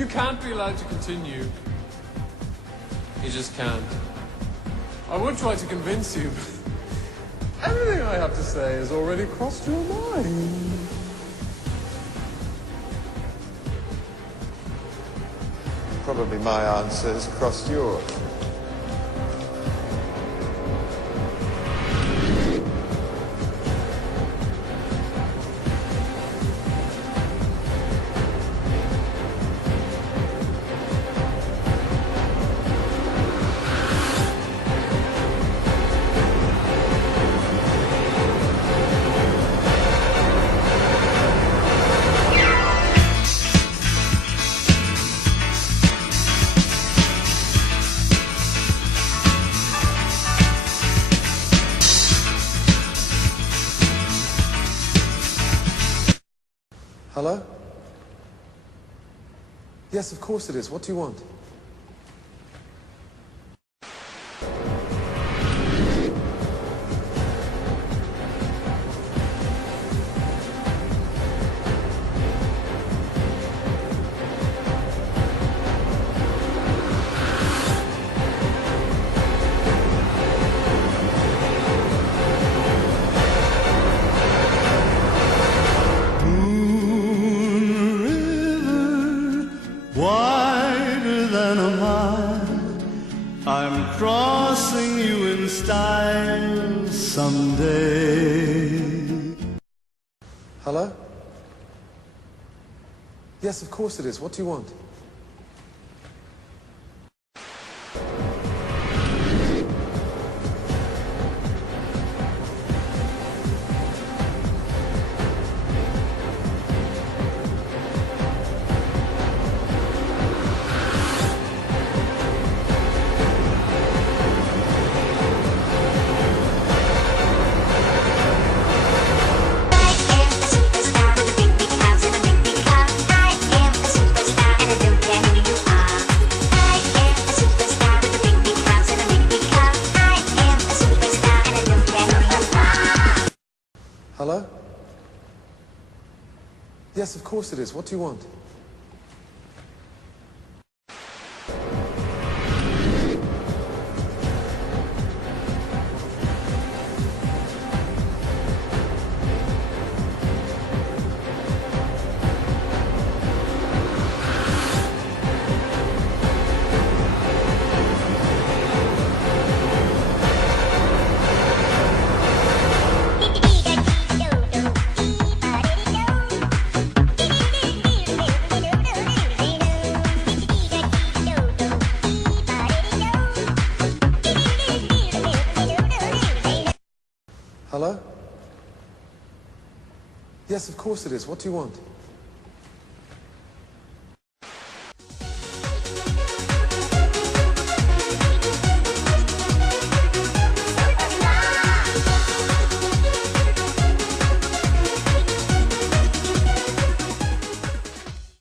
You can't be allowed to continue. You just can't. I would try to convince you, but everything I have to say has already crossed your mind. Probably my answer has crossed yours. Hello? Yes, of course it is. What do you want? Wider than a mile, I'm crossing you in style someday. Hello? Yes, of course it is. What do you want? Hello? Yes, of course it is. What do you want? Hello? Yes, of course it is. What do you want?